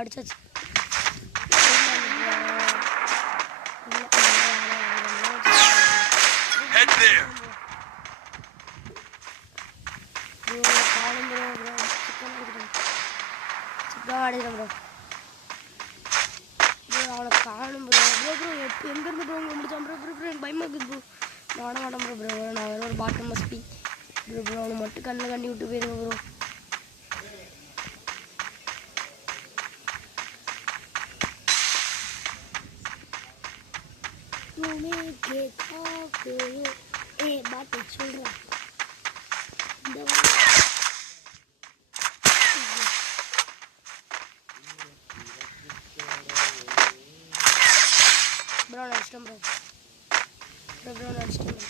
அடிச்சாச்சு. அவனை காணும் ப்ரோ. ப்ரோ ப்ரோ எங்கேருந்து ப்ரோ உங்களை முடிச்சான் ப்ரோ. ப்ரோ ப்ரோ எனக்கு பயமாக இருக்குது ப்ரோ. நான் மாட்டேன் ப்ரோ. ப்ரோ நான் வேறு ஒரு பாட்டம் மஸ்பி ப்ரோ. ப்ரோ அவனை மட்டும் கண்ணில் கண்டி விட்டு போயிருங்க ப்ரோ. பாட்டு சொல்கிறேன். ப்ரோ அடிச்சிட்டேன் ப்ரோ. ப்ரோ அடிச்சிட்டேன் ப்ரோ.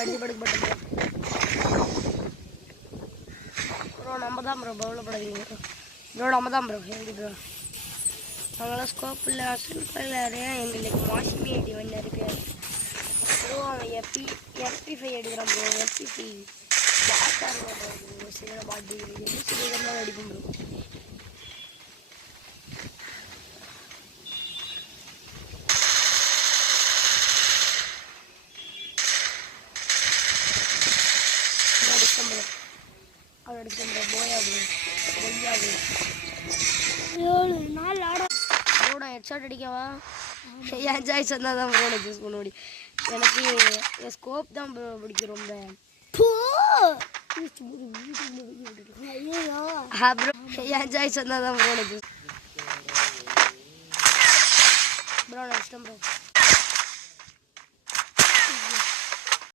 அடிச்சு படுக்கப்பட்டேன் ப்ரோ. நம்ம தான் ப்ரோ பவுலில் படுவீங்க ப்ரோ. நம்ம தான் ப்ரோ. எப்படி ப்ரோ அவங்களாம் ஸ்கோப் இல்லை. சிம்பிள் நிறையா எங்களுக்கு வாஷிங் ஐடி ஒன்று இருக்குது ப்ரோ. அவன் MP5 எடுக்கிறான் ப்ரோ. MP5 பாட்டாக இருக்கும் ப்ரோ. சில பாட்டு சிலிகர்லாம் அடிக்கும் ப்ரோ. அவன் அடிச்சிட்டேன் ப்ரோ. போயா ப்ரோ. பொய்யா ப்ரோ. 7 நாள் ஆட ப்ரோ. நான் ஹெட்ஷாட் அடிக்கவா? என் சாய்ஸ் வந்தால் தான் ப்ரோ நான் சூஸ் பண்ண முடியும். எனக்கு ஸ்கோப் தான் ப்ரோ பிடிக்கும் ரொம்ப. ப்ரோ என் சாய்ஸ் வந்தால் தான் ப்ரோ நான் சூஸ். ப்ரோ நான் இஷ்டம் ப்ரோ.